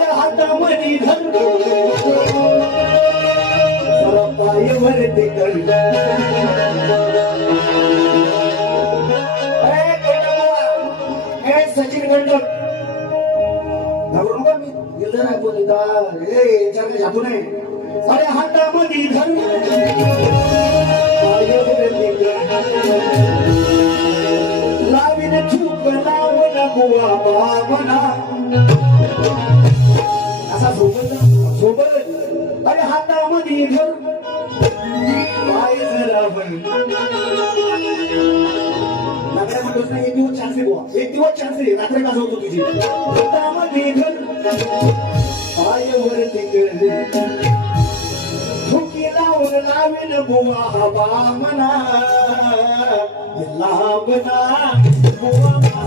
अरे हातामध्ये धर जरा पायवरती कर सचिन गंडक घाबरू नका मी दिलं नाही बोलिता याच्याकडे जातो नाही अरे हातामध्ये धर लावीन चूक लावून बुवा बाबना असा सोबत अरे हातामध्ये धर पाय जरा एक दिवस चान्स आहे बुवा एक दिवस चान्स आहे रात्र का जाऊ तुझी हातामध्ये धर पायवरती कर झुकी लावून लावीन बुवा बामना लावना बुवा